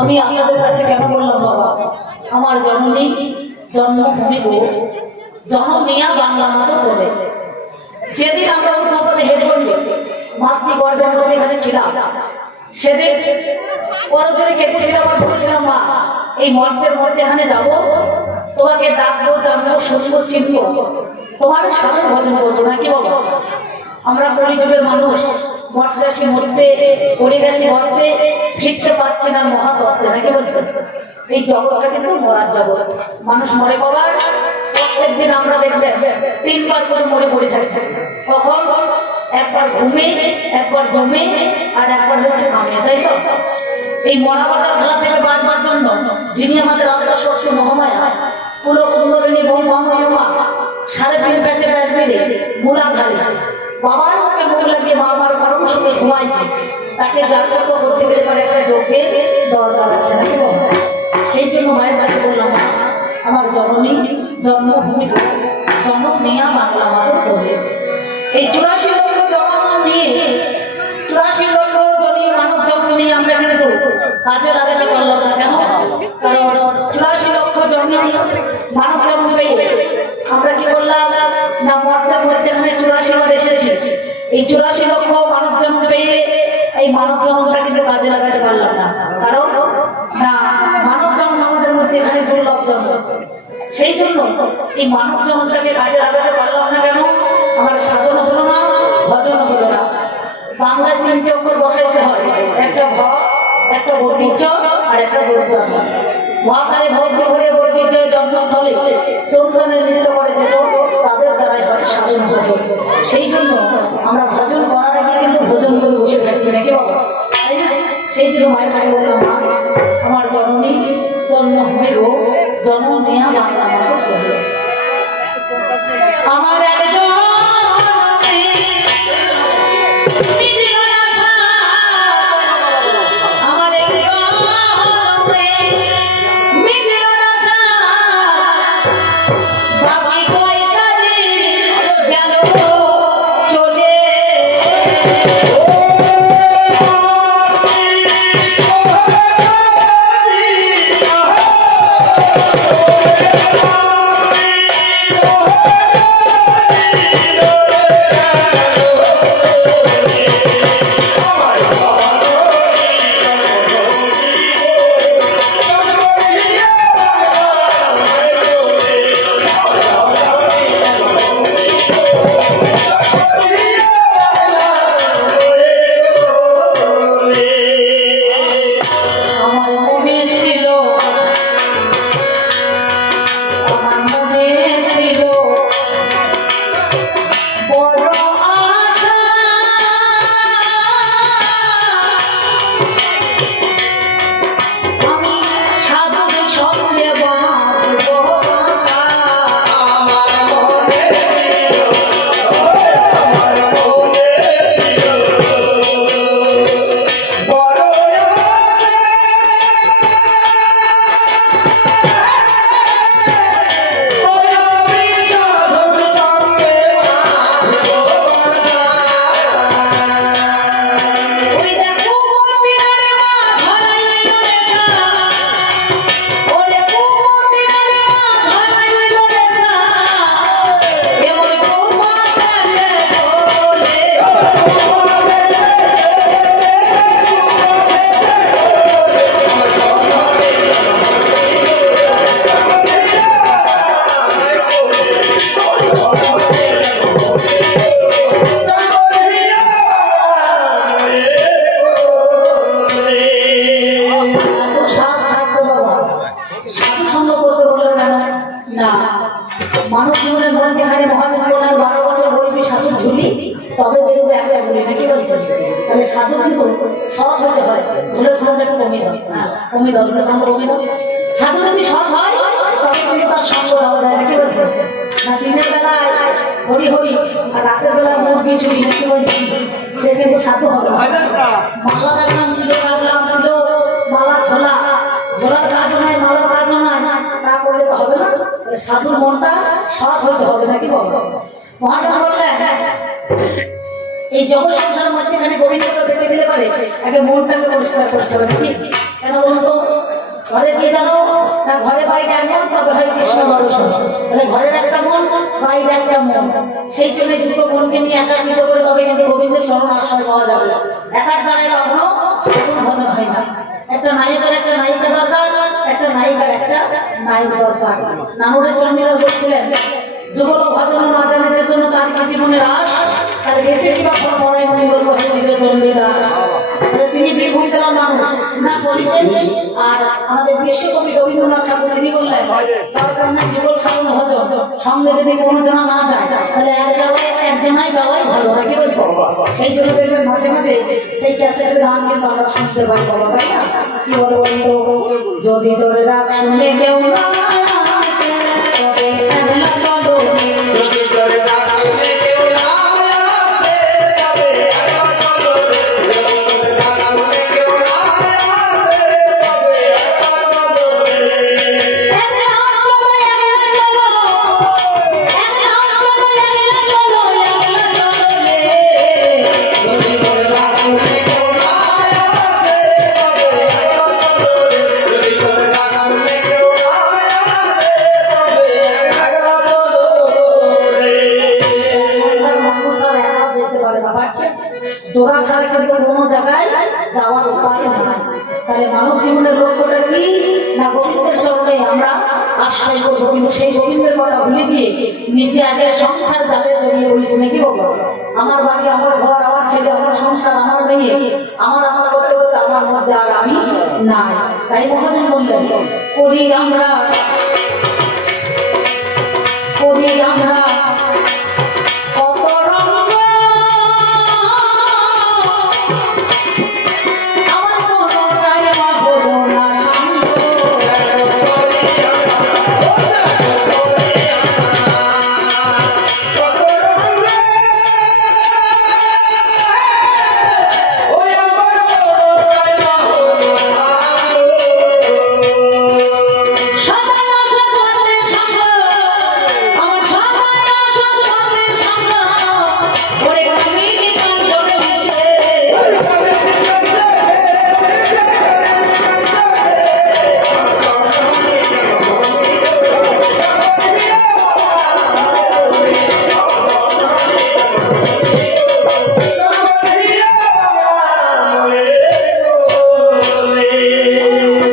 আমি আপনাদের কাছে কেন বললাম বাবা, আমার জননী জন্মভূমি গো, জন্ম নেয়া বাংলা মতো বলে। যেদিন আমরা উত্থাপনে হেড করি মাতৃগর্ভের মধ্যে এখানে ছিলাম, সেদিন পরজনে কেঁদেছিলাম আর বলেছিলাম, মা এই মর্তের মধ্যে এখানে যাবো, তোমাকে ডাকবো, জানবো, শুনবো, চিনবো, তোমার সাথে ভজন করবো নাকি বাবা। আমরা কলিযুগের মানুষ, মর্তাসী মরতে পড়ে গেছে গর্তে, ফিরতে পারছে না মহাগর্তে নাকি বলছে। এই জগৎটা কিন্তু মরার জগৎ, মানুষ মরে কবার প্রত্যেকদিন আমরা দেখবেন 3 বার করে মরে পড়ে থাকবে। কখন? একবার ঘুমে, একবার জমে, আর একবার হচ্ছে কামে, তাই তো? এই মরা বাজার খেলা থেকে বাঁচবার জন্য যিনি আমাদের আল্লাহ শক্তি মহামায়া পুরো কুণ্ডলিনী ব্রহ্মময়মা 3.5 প্যাচে প্যাচ মেরে মূলাধারে বাবার মুখে মুখ লাগিয়ে বাবার পরম সুখে ঘুমাইছে, তাকে জাগ্রত করতে গেলে পরে একটা যোগের দরকার আছে নাকি বাবা। সেই জন্য মায়ের কাছে বললাম, আমার জননী জন্মভূমি জন্ম নেয়া বাংলা মতো করে। এই 84 লক্ষ জন্ম নিয়ে 84 লক্ষ জনী মানব জন্ম নিয়ে আমরা কিন্তু কাজে লাগাতে পারলাম না। কেন? কারণ 84 লক্ষ জন্ম মানব জন্ম পেয়ে আমরা কি করলাম না, মর্তের মধ্যে এখানে 84 বার এসেছে। এই 84 লক্ষ মানব জন্ম পেয়ে এই মানব জন্মটা কিন্তু কাজে লাগাতে পারলাম না। কারণ না, মানব জন্ম আমাদের মধ্যে এখানে দুর্লভ জন্ম, সেই জন্য এই মানব জন্মটাকে কাজে লাগাতে পারলাম না। কেন? আমার সাধন হলো না, ভজন হলো না। বাংলায় 3টে অক্ষর বসাইতে হয়, একটা ভ, একটা বর্গীজ আর একটা বর্গ। মহাকালে ভক্তি ভরে বর্গীজ জন্মস্থলে তোমখানে নৃত্য করে যেত, তাদের দ্বারাই হয় সাধন ভজন। সেই জন্য আমরা ভজন করার আগে কিন্তু ভজন করে বসে থাকছি নাকি বাবা, তাই না? সেই জন্য মায়ের কাছে বললাম, মা আমার জননী জন্মভূমি গো, জন্ম নেয়া বাংলা মতো করে। আমার একজন মানব জীবনের মধ্যে এখানে মহাজন বলার 12 বছর বলবি সাধু ঝুলি, তবে বেরোবে একটা বলি নাকি বলছেন। তাহলে সাধু কিন্তু সৎ হতে হয়, ভুলের সঙ্গে একটু কমে দাও, কমে দাও, সঙ্গে কমে দাও। সাধু যদি সৎ হয় তবে কিন্তু তার সঙ্গ দেওয়া যায় নাকি বলছেন। না দিনের বেলায় হরি হরি আর রাতের বেলায় মুরগি চুরি নাকি বলছেন, সে কিন্তু সাধু হবে না। মালা রাখলাম দিল, রাখলাম দিল, মালা ঝোলা, ঝোলার কাজ নয়, মালার কাজ নয়, তা করলে তো হবে না। সাধুর মনটা সৎ হতে হবে নাকি বলো। মহাজন বললেন এই জগৎ সংসারের মধ্যে এখানে গোবিন্দকে পেতে গেলে পারে আগে মনটাকে পরিষ্কার করতে হবে নাকি। কেন বলতো ঘরে কি জানো না, ঘরে বাইরে এমন তবে হয় কৃষ্ণ দর্শন, তাহলে ঘরের একটা মন, বাইরে একটা মন, সেই জন্য দুটো মনকে নিয়ে একাকৃত করে তবে কিন্তু গোবিন্দের চরণ আশ্রয় পাওয়া যাবে। একার দ্বারাই কখনো সাধন ভজন হয় না। একটা নায়কের একটা নায়িকা দরকার, একটা নায়িকার একটা নায়ক দরকার। নানুরে চন্দ্রীরা বলছিলেন যুগল ভজন না জানার জন্য তার কি জীবনের আশ, তার বেঁচে কিবা ফল পড়ায় মনে করবো বিজয় চন্দ্রীরা। তিনি বীরভূম জেলার মানুষ না করেছেন। আর আমাদের বিশ্বকবি রবীন্দ্রনাথ ঠাকুর তিনি বললেন দরকার নাই যুগল সাধন ভজন, সঙ্গে যদি কোনো জনা না যায় তাহলে এক জায়গায় একজনাই যাওয়াই ভালো, নাকি বলছো? সেই জন্য দেখবেন মাঝে মাঝে সেই ক্যাসেটের গান কিন্তু আমরা শুনতে পাই, বাবা তাই না? কি বলো বলতো, যদি তোর রাগ শুনে কেউ না আসে, তবে একলা চলো, যদি তোর রাগ শুনে কেউ না আসে, তবে একলা চলো, যদি তোর রাগ শুনে কেউ না আসে, তবে একলা চলো, একলা চলো, একলা চলো, একলা চলো, একলা চলো, একলা চলো রে, যদি তোর রাগ শুনে কেউ না আসে, তবে একলা চলো রে, যদি তোর রাগ শুনে কেউ না আসে, তবে একলা চলো রে। মানুষ আর একা যেতে পারে না, পারছে জোড়া ছাড়া কিন্তু কোনো জায়গায় যাওয়ার উপায় নাই। তাহলে মানব জীবনের লক্ষ্যটা কি না, গোবিন্দের চরণে আমরা আশ্রয় করবো। কিন্তু সেই গোবিন্দের কথা ভুলে গিয়ে নিজে আগে সংসার যাদের জড়িয়ে বলেছি, নাকি বলবো? আমার বাড়ি, আমার ঘর, আমার ছেলে, আমার সংসার, আমার মেয়ে, আমার আমার করতে করতে আমার মধ্যে আর আমি নাই। তাই মহাজন বললেন করি আমরা, করি আমরা কত রঙ্গ, আমার কোনটাই মা হলো না শান্ত, সদাই আসা তোমাদের সঙ্গ, আমার সদাই আসা তোমাদের সঙ্গ, ওরে কামিনী কাঞ্চনে মিশে,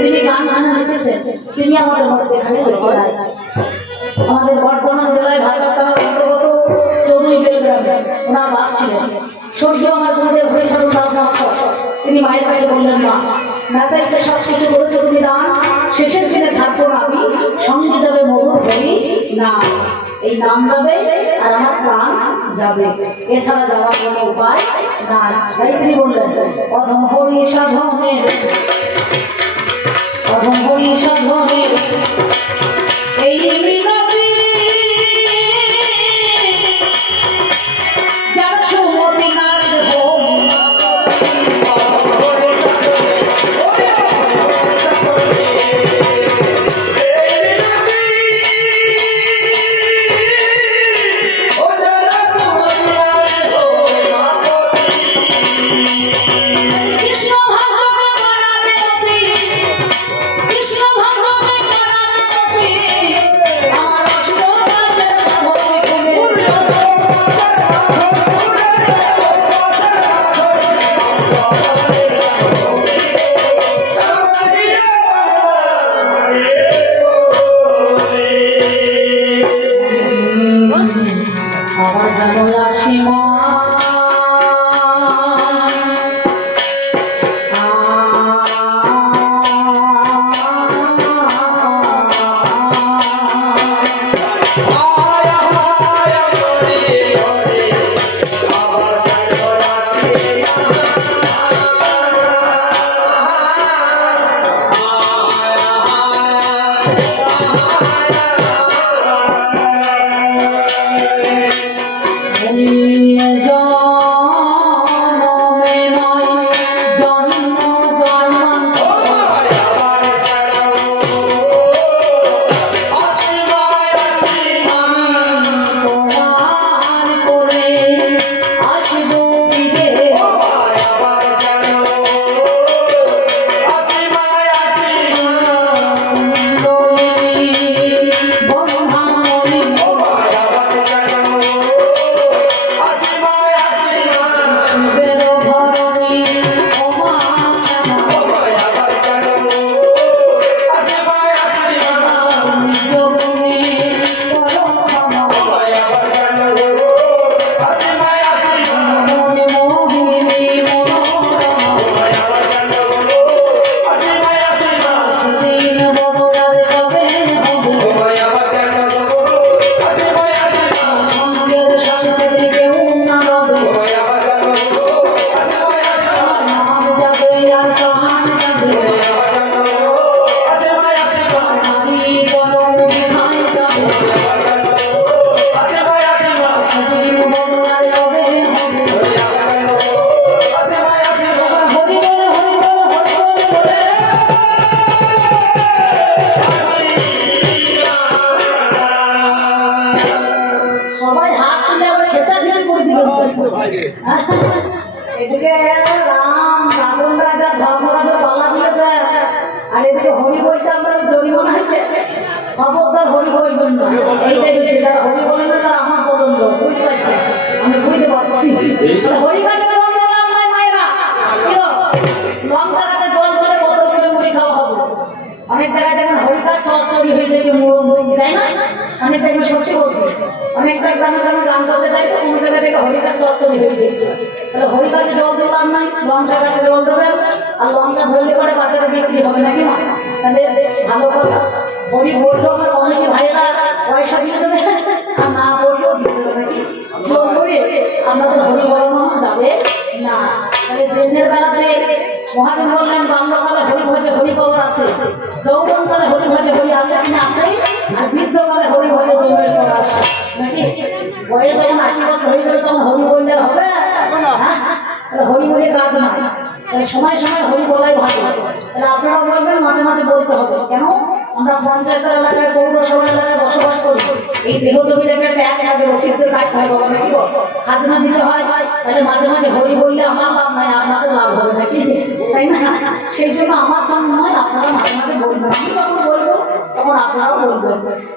যিনি গান গান লিখেছেন তিনি আমাদের মধ্যে এখানে রয়েছে। আমাদের বর্ধমান জেলায় ভারত থানার অন্তর্গত চৌধুরী বেলগ্রামে ওনার বাস ছিলেন। স্বর্গীয় আমার গুরুদেব হরিশাল দাস মহাশয় তিনি মায়ের কাছে বললেন, মা না চাইতে সব কিছু করেছো তুমি দান, শেষের দিনে থাকবো না আমি, সঙ্গে যাবে মধুর হরি না, এই নাম যাবে আর আমার প্রাণ যাবে, এছাড়া যাওয়ার কোনো উপায় না। তাই তিনি বললেন অধম হরি সাধনের, অধম হরি সাধনের এই মিনতি, যার সুমতি নারীর হোম, কৃষ্ণ ভক্তকে মারা এইটাই হচ্ছে যারা হরি বলে না তারা আমার পছন্দ, বুঝতে পারছি, আমি বুঝতে পারছি। হরি গাছে জল দিলাম নয় মায়েরা, লঙ্কা গাছে জল ধরে বোতল করে মুড়ি খাওয়া হবে। অনেক জায়গায় দেখেন হরি গাছ চচ্চড়ি হয়ে যাচ্ছে, তাই না? অনেক দেখবেন, সত্যি বলছে, অনেকটা গ্রামে গ্রামে গান করতে যাই তো কোনো জায়গা থেকে হরি গাছ চচ্চড়ি হয়ে যাচ্ছে। তাহলে হরি গাছে জল দিলাম নাই, লঙ্কা গাছে জল দেবেন, আর লঙ্কা ধরলে পরে বাজারে বিক্রি হবে নাকি না? তাহলে ভালো কথা, হরি বললেও আমার কমিটি ভাইয়েরা পয়সা দিয়ে দেবে, আর না বললেও দিতে দেবে নাকি? জোর করে আপনাদের হরি বলানো যাবে না। তাহলে দিনের বেলাতে মহাজন বললেন বাল্যকালে হরি ভজে হরি কবর আছে, যৌবনকালে হরি ভজে হরি আসে কিনা আসেই, আর বৃদ্ধকালে হরি ভজে জমের পর আসে নাকি? বয়স যখন 80 বছর হয়ে গেলে তখন হরি বললে হবে? হরি বলে কাজ না, সময় সময় হরি বলাই ভালো। তাহলে আপনারা বলবেন মাঝে মাঝে বলতে হবে। কেন? আমরা পঞ্চায়েতের এলাকায় পৌরসভা এলাকায় বসবাস করি, এই দেহ জমির একটা ট্যাক্স আছে, রসিদের কাজ হয় বাবা নাকি, খাজনা দিতে হয়। তাহলে মাঝে মাঝে হরি বললে আমার লাভ নাই, আপনাদের লাভ হবে নাকি, তাই না? সেই জন্য আমার জন্য নয়, আপনারা মাঝে মাঝে বলবেন, আমি যখন বলবো তখন আপনারাও বলবেন।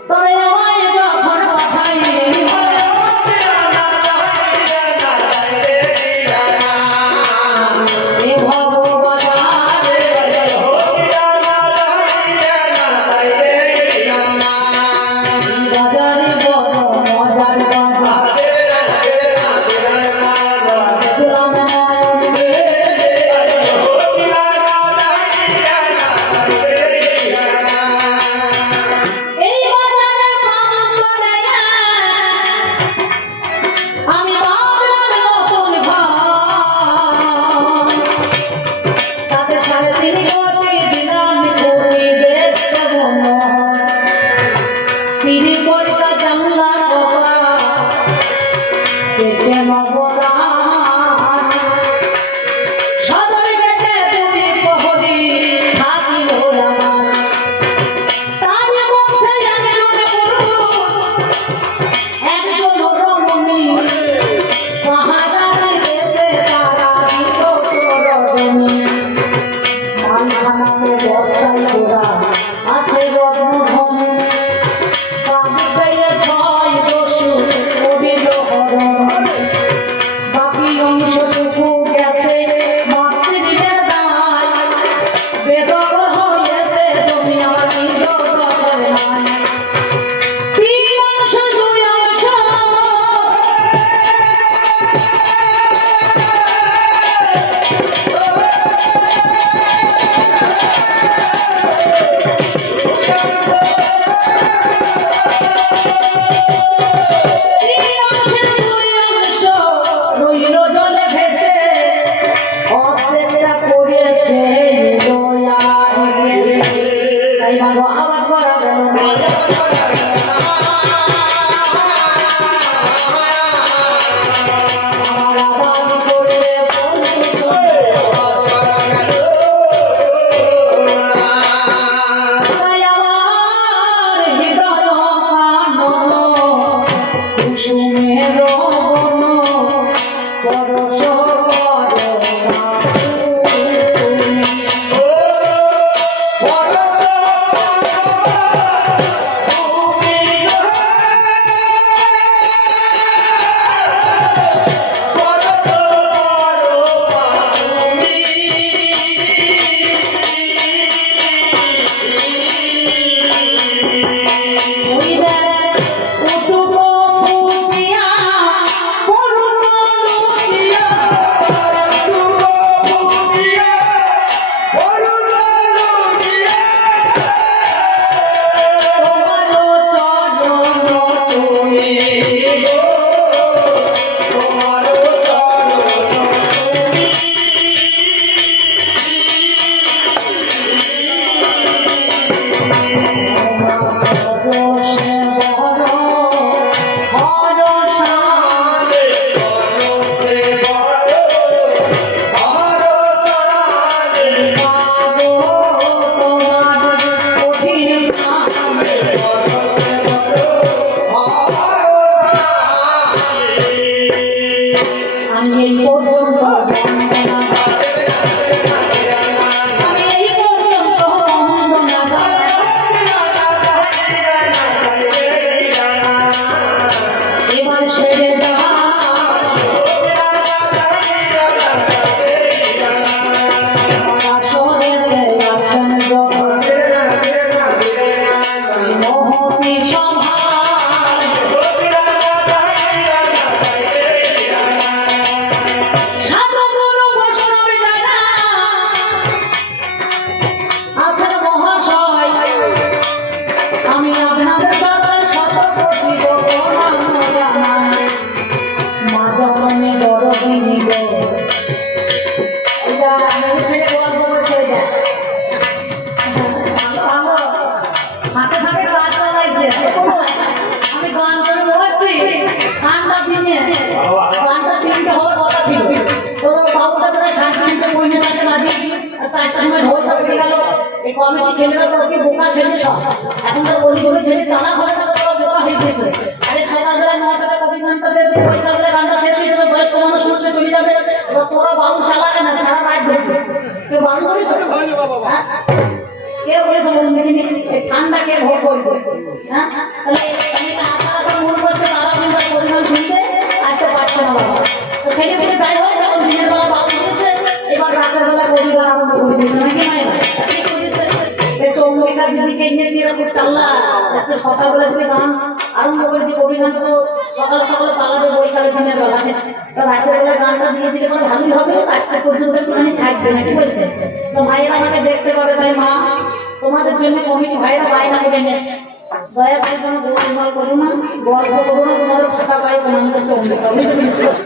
তবে আমায় যখন পাঠাই এই কমিটি ছেলেরা তো ওকে বোকা ছেলে সব এখনকার পরিবারের ছেলে জানা ঘরে না তো বোকা হয়ে গেছে। আরে সকালবেলা 9টাতে কবি গানটা দিয়ে বিকালবেলা গানটা শেষ হয়ে যাবে, বয়স্ক মানুষ শুনতে চলে যাবে। এবার তোরা বাবু চালাবে না, সারা রাত ধরবে। কেউ বারণ করেছে? কে বলেছে বলুন দেখিনি? ঠান্ডা কে ভোগ করবে? হ্যাঁ, তাহলে আশা মন করছে তারা কিন্তু পরিমাণ শুনতে আসতে পারছে না বাবা। তো ছেলে পেলে তাই হয়, যখন দিনের বেলা বাবু দিয়েছে, এবার রাতের বেলা কবি গান আরম্ভ করে দিয়েছে নাকি মায়েরা? চৌমিকা দিদিকে এনেছি এরকম চাল্লা যাতে সকালবেলা থেকে গান আরম্ভ করে দিই। কবি গান তো সকালে সকালে পালাবে বৈকালে দিনের বেলা, তো রাতের বেলা গানটা দিয়ে দিলে পরে ভালোই হবে, আজকে পর্যন্ত একটুখানি থাকবে নাকি বলছে। তো মায়েরা আমাকে দেখতে পাবে, তাই মা তোমাদের জন্য কমিটি ভাইরা বায়না করে নিয়েছে, দয়া করে যেন গোলমাল করো না, গল্প করো না, তোমাদের ফাঁকা পাই প্রমাণ করছে অন্ধকার।